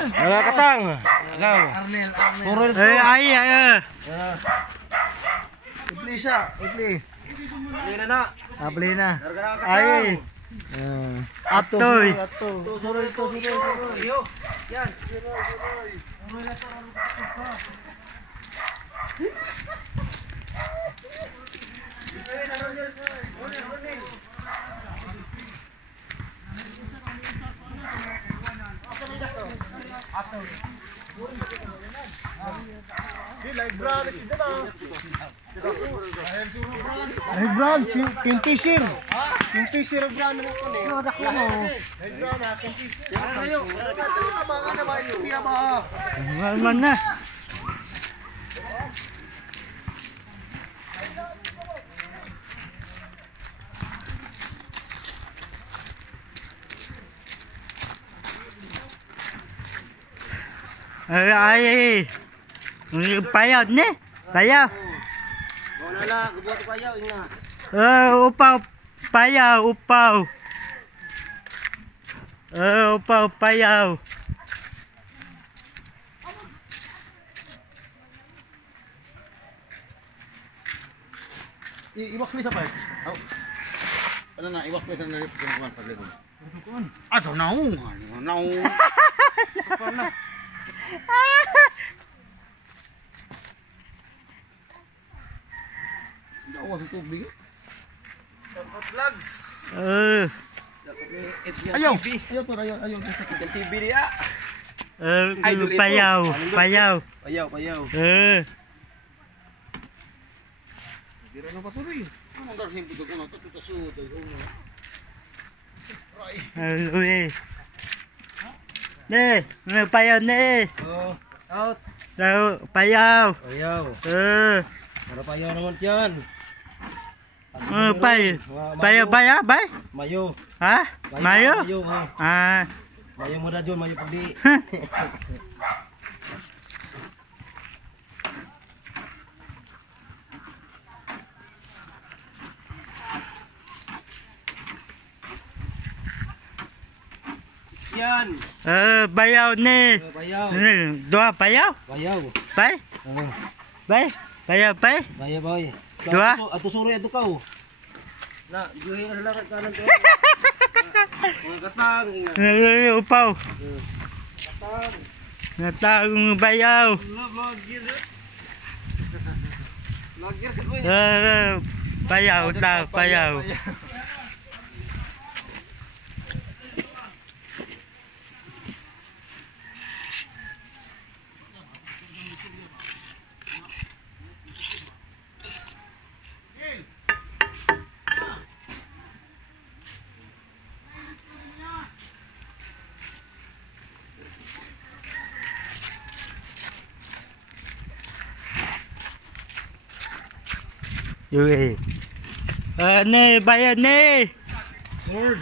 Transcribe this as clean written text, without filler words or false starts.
Mga katang. Agaw. Arnel. Surul to. Ay, ay. Ipli siya. Ipli. Ina na. Apli na. Ay. Atoy. Atoy. Surul to. Iyo. Yan. Ay, Brad. Kingfisher. Kingfisher, Brad. Ano ko na? Anak ko mo. Malman na. Ay. Payaw ni. Payaw. Wala la, gubuhat ko ayaw inga. Upaw. Payaw, upaw. Upaw, payaw. Iwak ni sa pa. Ano na, iwak ni sa nalip kuan pagliko. Ato naung, naung. Dawa sa tubig. Vlogs. Ayaw. Ayaw to, ayaw. TV dia. Payaw, payaw. Payaw. Dira na patuloy. Ano dar himpo to kuno to su to uno. Uy. Ne, payaw ne. Oh, out. Payaw. Payaw. Para payaw naman yan. Payaw, bay? Mayo. Ha? Mayo? Mayo. Mayo mo na dyan, mayo pagdi. Yan. Bayaw ni. Bayaw. Dua payaw? Bayaw. Bay? Bay? Payaw, bay? Bayaw, boy. Dua? Ato suri ato ka. Na, juhi na lang kanan to. Mga katang. Upaw. Katang. Natang bayaw. Lagir sa kuy. Payaw, payaw. Yui. Ni bayar ni. Lord.